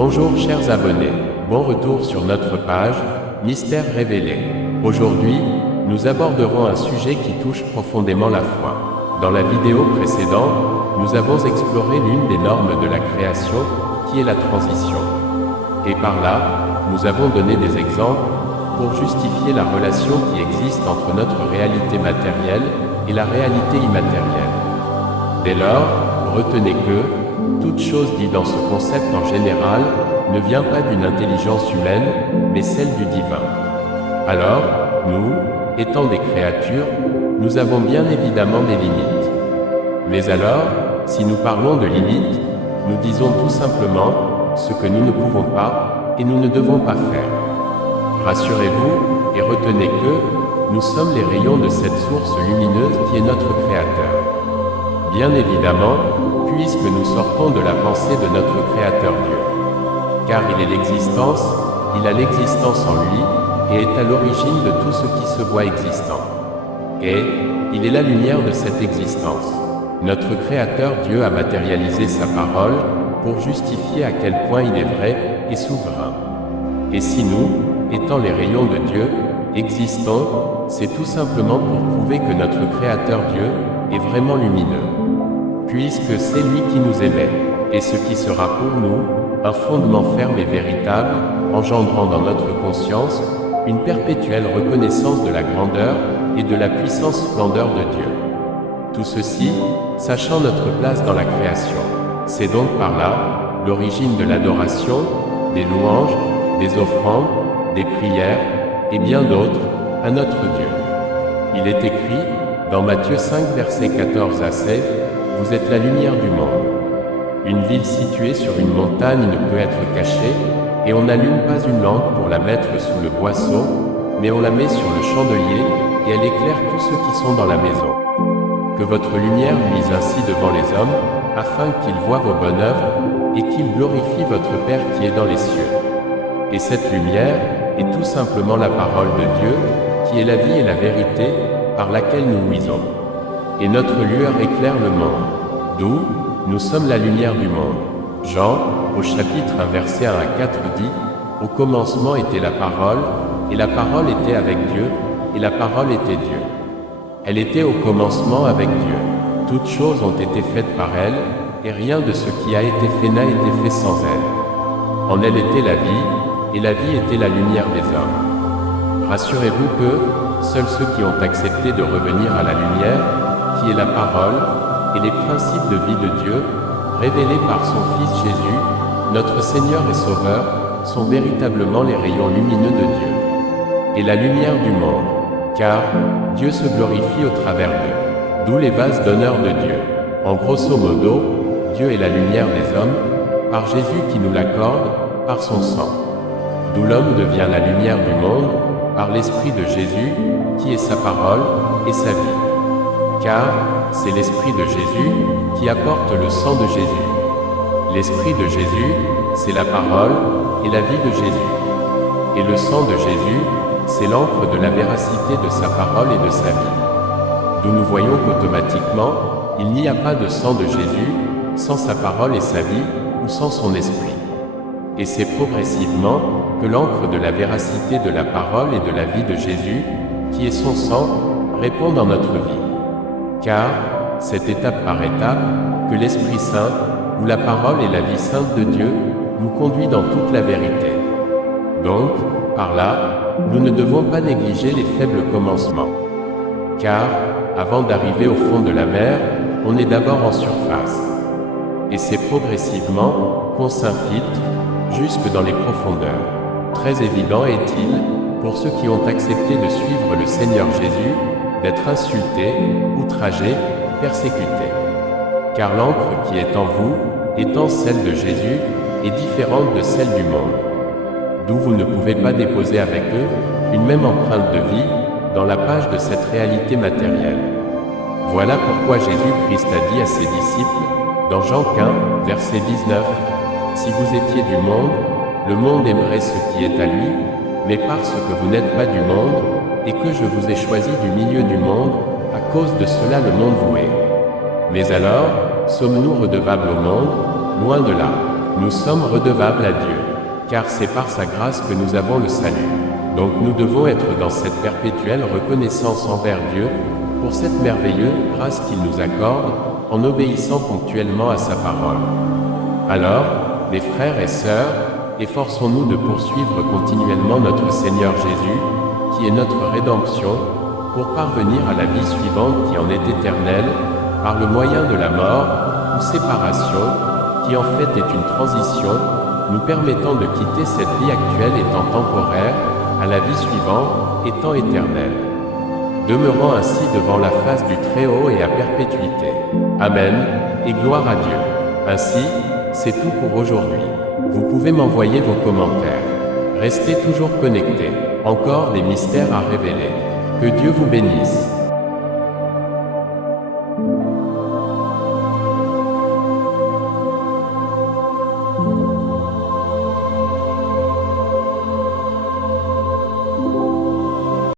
Bonjour chers abonnés, bon retour sur notre page Mystère révélé. Aujourd'hui, nous aborderons un sujet qui touche profondément la foi. Dans la vidéo précédente, nous avons exploré l'une des normes de la création, qui est la transition. Et par là, nous avons donné des exemples pour justifier la relation qui existe entre notre réalité matérielle et la réalité immatérielle. Dès lors, retenez que toute chose dite dans ce concept en général ne vient pas d'une intelligence humaine, mais celle du divin. Alors, nous, étant des créatures, nous avons bien évidemment des limites. Mais alors, si nous parlons de limites, nous disons tout simplement ce que nous ne pouvons pas et nous ne devons pas faire. Rassurez-vous et retenez que nous sommes les rayons de cette source lumineuse qui est notre Créateur. Bien évidemment, puisque nous sortons de la pensée de notre Créateur Dieu. Car il est l'existence, il a l'existence en lui, et est à l'origine de tout ce qui se voit existant. Et il est la lumière de cette existence. Notre Créateur Dieu a matérialisé sa parole pour justifier à quel point il est vrai et souverain. Et si nous, étant les rayons de Dieu, existons, c'est tout simplement pour prouver que notre Créateur Dieu est vraiment lumineux. Puisque c'est lui qui nous émet, et ce qui sera pour nous un fondement ferme et véritable, engendrant dans notre conscience une perpétuelle reconnaissance de la grandeur et de la puissance splendeur de Dieu. Tout ceci, sachant notre place dans la création. C'est donc par là l'origine de l'adoration, des louanges, des offrandes, des prières, et bien d'autres, à notre Dieu. Il est écrit, dans Matthieu 5 versets 14 à 16, « Vous êtes la lumière du monde. » Une ville située sur une montagne ne peut être cachée, et on n'allume pas une lampe pour la mettre sous le boisseau, mais on la met sur le chandelier, et elle éclaire tous ceux qui sont dans la maison. Que votre lumière luise ainsi devant les hommes, afin qu'ils voient vos bonnes œuvres, et qu'ils glorifient votre Père qui est dans les cieux. Et cette lumière est tout simplement la parole de Dieu, qui est la vie et la vérité, par laquelle nous luisons. Et notre lueur éclaire le monde. D'où nous sommes la lumière du monde. Jean, au chapitre 1 verset 1 à 4 dit, « Au commencement était la parole, et la parole était avec Dieu, et la parole était Dieu. Elle était au commencement avec Dieu. Toutes choses ont été faites par elle, et rien de ce qui a été fait n'a été fait sans elle. En elle était la vie, et la vie était la lumière des hommes. » Rassurez-vous que seuls ceux qui ont accepté de revenir à la lumière, qui est la parole, et les principes de vie de Dieu, révélés par son Fils Jésus, notre Seigneur et Sauveur, sont véritablement les rayons lumineux de Dieu. Et la lumière du monde, car Dieu se glorifie au travers d'eux, d'où les vases d'honneur de Dieu. En grosso modo, Dieu est la lumière des hommes, par Jésus qui nous l'accorde, par son sang. D'où l'homme devient la lumière du monde, par l'Esprit de Jésus, qui est sa parole et sa vie. Car c'est l'Esprit de Jésus qui apporte le sang de Jésus. L'Esprit de Jésus, c'est la parole et la vie de Jésus. Et le sang de Jésus, c'est l'encre de la véracité de sa parole et de sa vie. D'où nous voyons qu'automatiquement, il n'y a pas de sang de Jésus sans sa parole et sa vie, ou sans son esprit. Et c'est progressivement que l'encre de la véracité de la parole et de la vie de Jésus, qui est son sang, répond dans notre vie. Car c'est étape par étape que l'Esprit Saint, ou la parole et la vie sainte de Dieu, nous conduit dans toute la vérité. Donc, par là, nous ne devons pas négliger les faibles commencements. Car, avant d'arriver au fond de la mer, on est d'abord en surface. Et c'est progressivement qu'on s'infiltre jusque dans les profondeurs. Très évident est-il, pour ceux qui ont accepté de suivre le Seigneur Jésus, d'être insultés, outragés, persécutés. Car l'encre qui est en vous, étant celle de Jésus, est différente de celle du monde. D'où vous ne pouvez pas déposer avec eux une même empreinte de vie dans la page de cette réalité matérielle. Voilà pourquoi Jésus-Christ a dit à ses disciples, dans Jean 15, verset 19, « Si vous étiez du monde, le monde aimerait ce qui est à lui, mais parce que vous n'êtes pas du monde, et que je vous ai choisi du milieu du monde, à cause de cela le monde vous hait. Mais alors, sommes-nous redevables au monde? Loin de là. Nous sommes redevables à Dieu, car c'est par sa grâce que nous avons le salut. Donc nous devons être dans cette perpétuelle reconnaissance envers Dieu, pour cette merveilleuse grâce qu'il nous accorde, en obéissant ponctuellement à sa parole. Alors, mes frères et sœurs, efforçons-nous de poursuivre continuellement notre Seigneur Jésus, qui est notre rédemption, pour parvenir à la vie suivante qui en est éternelle, par le moyen de la mort, ou séparation, qui en fait est une transition, nous permettant de quitter cette vie actuelle étant temporaire, à la vie suivante, étant éternelle. Demeurant ainsi devant la face du Très-Haut et à perpétuité. Amen, et gloire à Dieu. Ainsi, c'est tout pour aujourd'hui. Vous pouvez m'envoyer vos commentaires. Restez toujours connectés. Encore des mystères à révéler. Que Dieu vous bénisse.